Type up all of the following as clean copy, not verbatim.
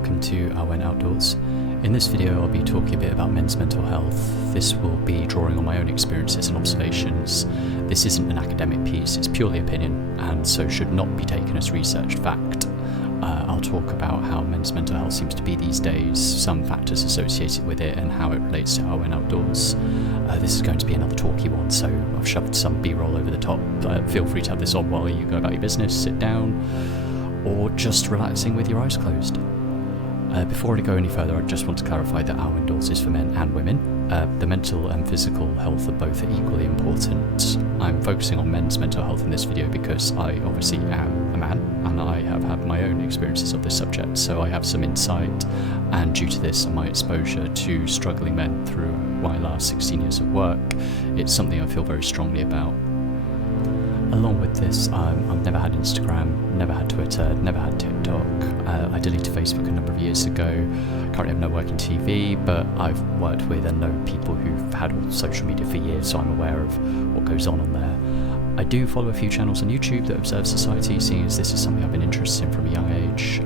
welcome to Awen Outdoors. In this video I'll be talking a bit about men's mental health. This will be drawing on my own experiences and observations. This isn't an academic piece, it's purely opinion, and so should not be taken as researched fact. I'll talk about how men's mental health seems to be these days, some factors associated with it, and how it relates to Awen Outdoors. This is going to be another talky one, so I've shoved some B-roll over the top. Feel free to have this on while you go about your business, sit down, or just relaxing with your eyes closed. Before I go any further, I just want to clarify that Awen Outdoors is for men and women. The mental and physical health of both are equally important. I'm focusing on men's mental health in this video because I obviously am a man and I have had my own experiences of this subject, so I have some insight, and due to this and my exposure to struggling men through my last 16 years of work, it's something I feel very strongly about. Along with this, I've never had Instagram, never had Twitter, never had TikTok. I deleted Facebook a number of years ago. Currently have no work in TV, but I've worked with and know people who've had all social media for years, so I'm aware of what goes on there. I do follow a few channels on YouTube that observe society, seeing as this is something I've been interested in from a young age.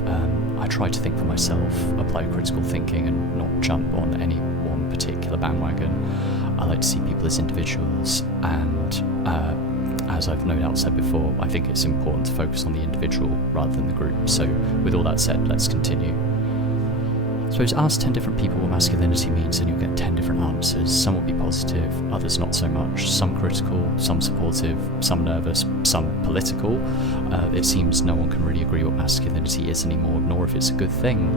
I try to think for myself, apply critical thinking, and not jump on any one particular bandwagon. I like to see people as individuals, and as I've no doubt said before, I think it's important to focus on the individual rather than the group. So with all that said, let's continue. Suppose ask 10 different people what masculinity means and you'll get 10 different answers. Some will be positive, others not so much, some critical, some supportive, some nervous, some political. It seems no one can really agree what masculinity is anymore, nor if it's a good thing.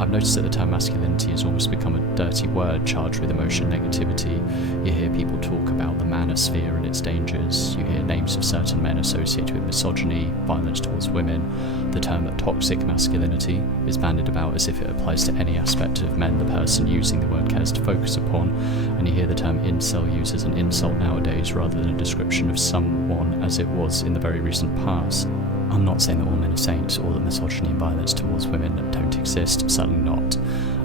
I've noticed that the term masculinity has almost become a dirty word charged with emotion negativity. You hear people talk about the manosphere and its dangers. You hear names of certain men associated with misogyny, violence towards women. The term toxic masculinity is bandied about as if it applies to any aspect of men the person using the word cares to focus upon, and you hear the term incel used as an insult nowadays rather than a description of someone as it was in the very recent past. I'm not saying that all men are saints or that misogyny and violence towards women don't exist, certainly not.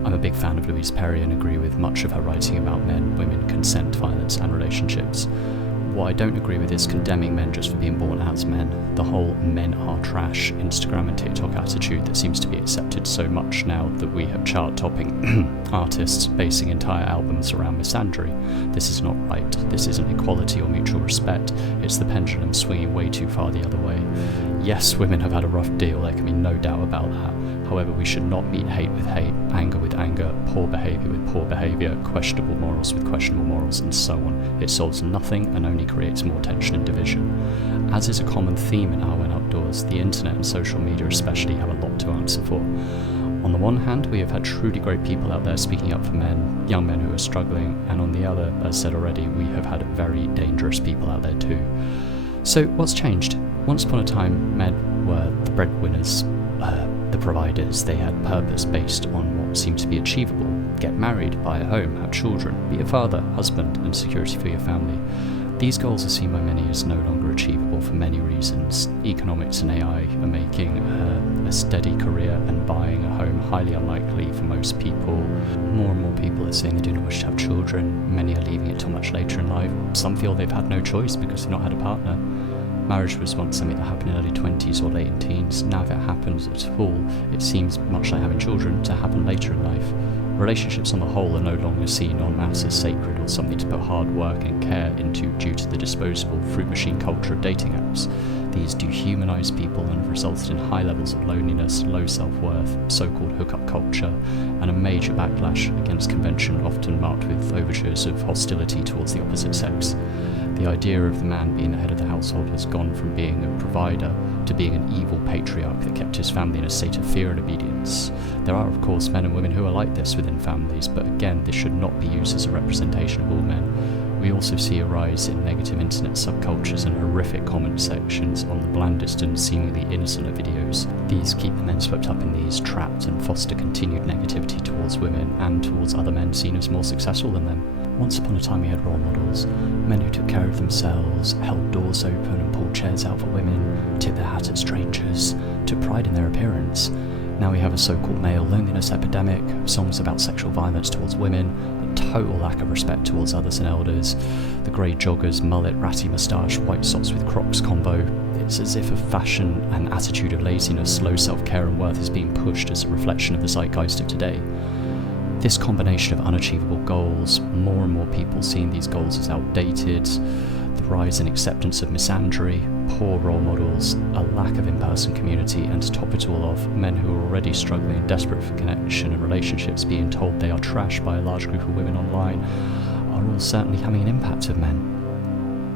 I'm a big fan of Louise Perry and agree with much of her writing about men, women, consent, violence and relationships. What I don't agree with is condemning men just for being born as men. The whole men are trash Instagram and TikTok attitude that seems to be accepted so much now that we have chart-topping artists basing entire albums around misandry. This is not right. This isn't equality or mutual respect. It's the pendulum swinging way too far the other way. Yes, women have had a rough deal, there can be no doubt about that. However, we should not meet hate with hate, anger with anger, poor behaviour with poor behaviour, questionable morals with questionable morals, and so on. It solves nothing and only creates more tension and division. As is a common theme in Awen Outdoors, the internet and social media especially have a lot to answer for. On the one hand, we have had truly great people out there speaking up for men, young men who are struggling, and on the other, as said already, we have had very dangerous people out there too. So what's changed? Once upon a time, men were the breadwinners, the providers. They had purpose based on what seemed to be achievable. Get married, buy a home, have children, be a father, husband, and security for your family. These goals are seen by many as no longer achievable for many reasons. Economics and AI are making a steady career and buying a home highly unlikely for most people. More and more people are saying they do not wish to have children. Many are leaving it till much later in life. Some feel they've had no choice because they've not had a partner. Marriage was once something that happened in early 20s or late in teens. Now if it happens at all, it seems, much like having children, to happen later in life. Relationships on the whole are no longer seen en masse as sacred or something to put hard work and care into due to the disposable fruit machine culture of dating apps. These dehumanise people and have resulted in high levels of loneliness, low self-worth, so-called hookup culture, and a major backlash against convention often marked with overtures of hostility towards the opposite sex. The idea of the man being the head of the household has gone from being a provider to being an evil patriarch that kept his family in a state of fear and obedience. There are of course men and women who are like this within families, but again this should not be used as a representation of all men. We also see a rise in negative internet subcultures and horrific comment sections on the blandest and seemingly innocent of videos. These keep the men swept up in these trapped and foster continued negativity towards women and towards other men seen as more successful than them. Once upon a time we had role models, men who took care of themselves, held doors open and pulled chairs out for women, tipped their hat at strangers, took pride in their appearance. Now we have a so-called male loneliness epidemic, songs about sexual violence towards women, a total lack of respect towards others and elders, the grey joggers, mullet, ratty moustache, white socks with Crocs combo. It's as if a fashion and attitude of laziness, low self-care and worth is being pushed as a reflection of the zeitgeist of today. This combination of unachievable goals, more and more people seeing these goals as outdated, the rise in acceptance of misandry, poor role models, a lack of in-person community, and to top it all off, men who are already struggling and desperate for connection and relationships being told they are trash by a large group of women online, are all certainly having an impact on men.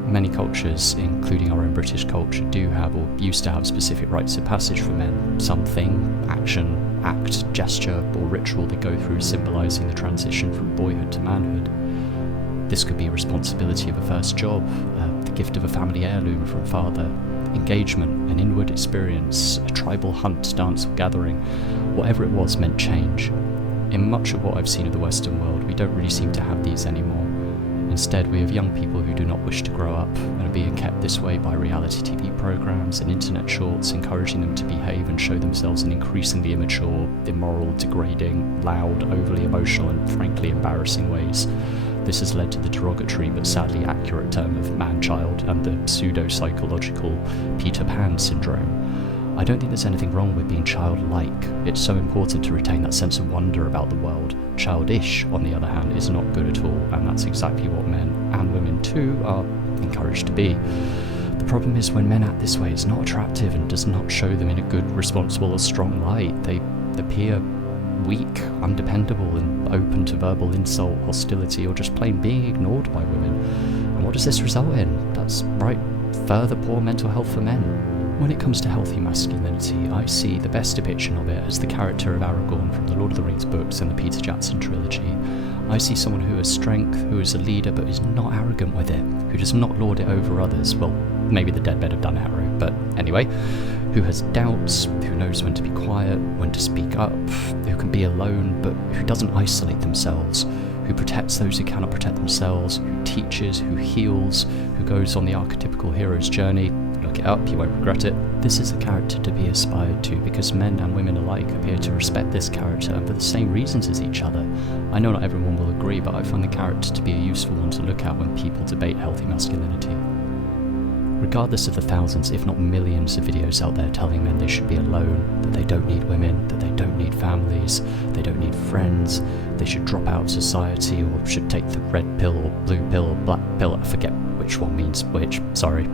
Many cultures, including our own British culture, do have or used to have specific rites of passage for men. Something, action, act, gesture, or ritual they go through symbolising the transition from boyhood to manhood. This could be responsibility of a first job, the gift of a family heirloom from father, engagement, an inward experience, a tribal hunt, dance, or gathering. Whatever it was meant change. In much of what I've seen of the Western world, we don't really seem to have these anymore. Instead, we have young people who do not wish to grow up and are being kept this way by reality TV programs and internet shorts, encouraging them to behave and show themselves in increasingly immature, immoral, degrading, loud, overly emotional, and frankly embarrassing ways. This has led to the derogatory but sadly accurate term of man-child and the pseudo-psychological Peter Pan syndrome. I don't think there's anything wrong with being childlike. It's so important to retain that sense of wonder about the world. Childish, on the other hand, is not good at all, and that's exactly what men, and women too, are encouraged to be. The problem is when men act this way, it's not attractive and does not show them in a good, responsible or strong light. They appear weak, undependable, and open to verbal insult, hostility, or just plain being ignored by women. And what does this result in? That's right, further poor mental health for men. When it comes to healthy masculinity, I see the best depiction of it as the character of Aragorn from the Lord of the Rings books and the Peter Jackson trilogy. I see someone who has strength, who is a leader but is not arrogant with it, who does not lord it over others. Well, maybe the dead men have done Arrow, but anyway. Who has doubts, who knows when to be quiet, when to speak up, who can be alone but who doesn't isolate themselves, who protects those who cannot protect themselves, who teaches, who heals, who goes on the archetypical hero's journey. Look it up, you won't regret it. This is a character to be aspired to because men and women alike appear to respect this character and for the same reasons as each other. I know not everyone will agree, but I find the character to be a useful one to look at when people debate healthy masculinity. Regardless of the thousands, if not millions of videos out there telling men they should be alone, that they don't need women, that they don't need families, they don't need friends, they should drop out of society or should take the red pill or blue pill or black pill, I forget which one means which, sorry.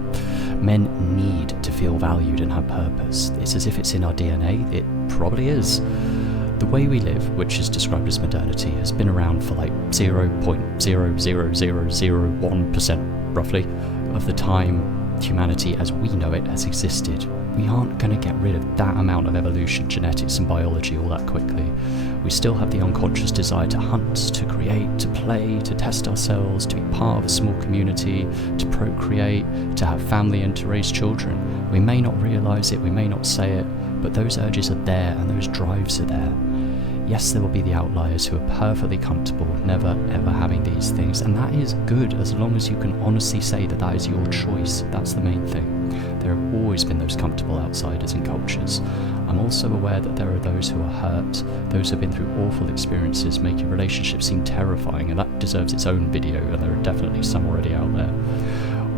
Men need to feel valued and have purpose. It's as if it's in our DNA. It probably is. The way we live, which is described as modernity, has been around for like 0.00001% roughly of the time humanity as we know it has existed. We aren't going to get rid of that amount of evolution, genetics and biology all that quickly. We still have the unconscious desire to hunt, to create, to play, to test ourselves, to be part of a small community, to procreate, to have family and to raise children. We may not realise it, we may not say it, but those urges are there and those drives are there. Yes, there will be the outliers who are perfectly comfortable never ever having these things, and that is good as long as you can honestly say that that is your choice. That's the main thing. There have always been those comfortable outsiders in cultures. I'm also aware that there are those who are hurt, those who have been through awful experiences, making relationships seem terrifying, and that deserves its own video, and there are definitely some already out there.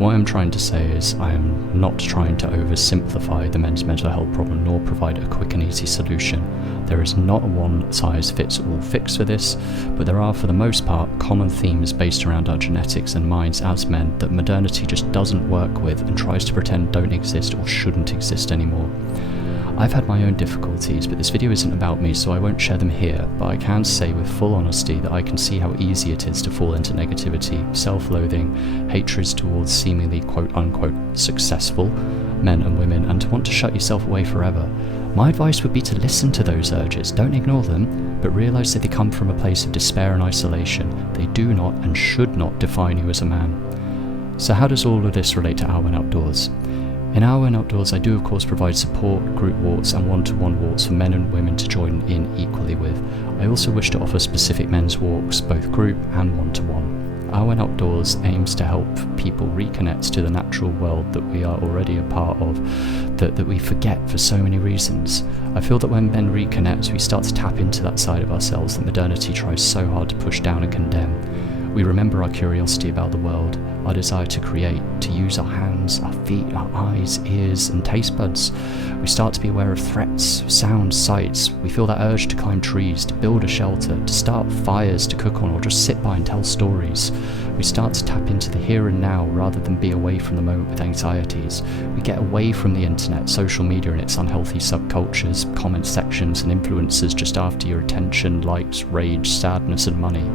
What I'm trying to say is I am not trying to oversimplify the men's mental health problem nor provide a quick and easy solution. There is not a one-size-fits-all fix for this, but there are for the most part common themes based around our genetics and minds as men that modernity just doesn't work with and tries to pretend don't exist or shouldn't exist anymore. I've had my own difficulties, but this video isn't about me, so I won't share them here, but I can say with full honesty that I can see how easy it is to fall into negativity, self-loathing, hatreds towards seemingly quote-unquote successful men and women, and to want to shut yourself away forever. My advice would be to listen to those urges, don't ignore them, but realise that they come from a place of despair and isolation. They do not and should not define you as a man. So how does all of this relate to Awen Outdoors? In Awen Outdoors, I do of course provide support, group walks and one-to-one walks for men and women to join in equally with. I also wish to offer specific men's walks, both group and one-to-one. Awen Outdoors aims to help people reconnect to the natural world that we are already a part of, that we forget for so many reasons. I feel that when men reconnect, we start to tap into that side of ourselves that modernity tries so hard to push down and condemn. We remember our curiosity about the world, our desire to create, to use our hands, our feet, our eyes, ears, and taste buds. We start to be aware of threats, sounds, sights. We feel that urge to climb trees, to build a shelter, to start fires to cook on, or just sit by and tell stories. We start to tap into the here and now rather than be away from the moment with anxieties. We get away from the internet, social media and its unhealthy subcultures, comment sections and influencers just after your attention, likes, rage, sadness and money.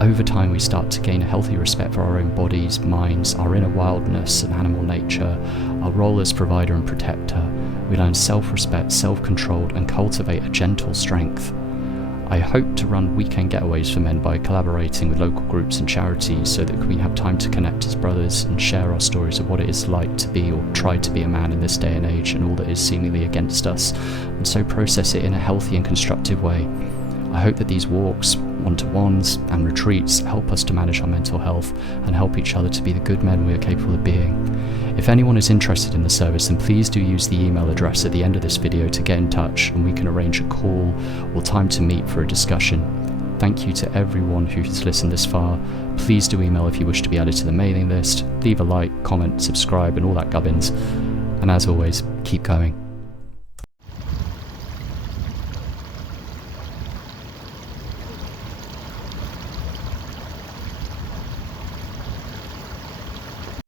Over time we start to gain a healthy respect for our own bodies, minds, our inner wildness and animal nature, our role as provider and protector. We learn self-respect, self-control and cultivate a gentle strength. I hope to run weekend getaways for men by collaborating with local groups and charities so that we have time to connect as brothers and share our stories of what it is like to be or try to be a man in this day and age and all that is seemingly against us, and so process it in a healthy and constructive way. I hope that these walks, one-to-ones and retreats help us to manage our mental health and help each other to be the good men we are capable of being. If anyone is interested in the service, then please do use the email address at the end of this video to get in touch and we can arrange a call or time to meet for a discussion. Thank you to everyone who has listened this far. Please do email if you wish to be added to the mailing list. Leave a like, comment, subscribe and all that gubbins. And as always, keep going.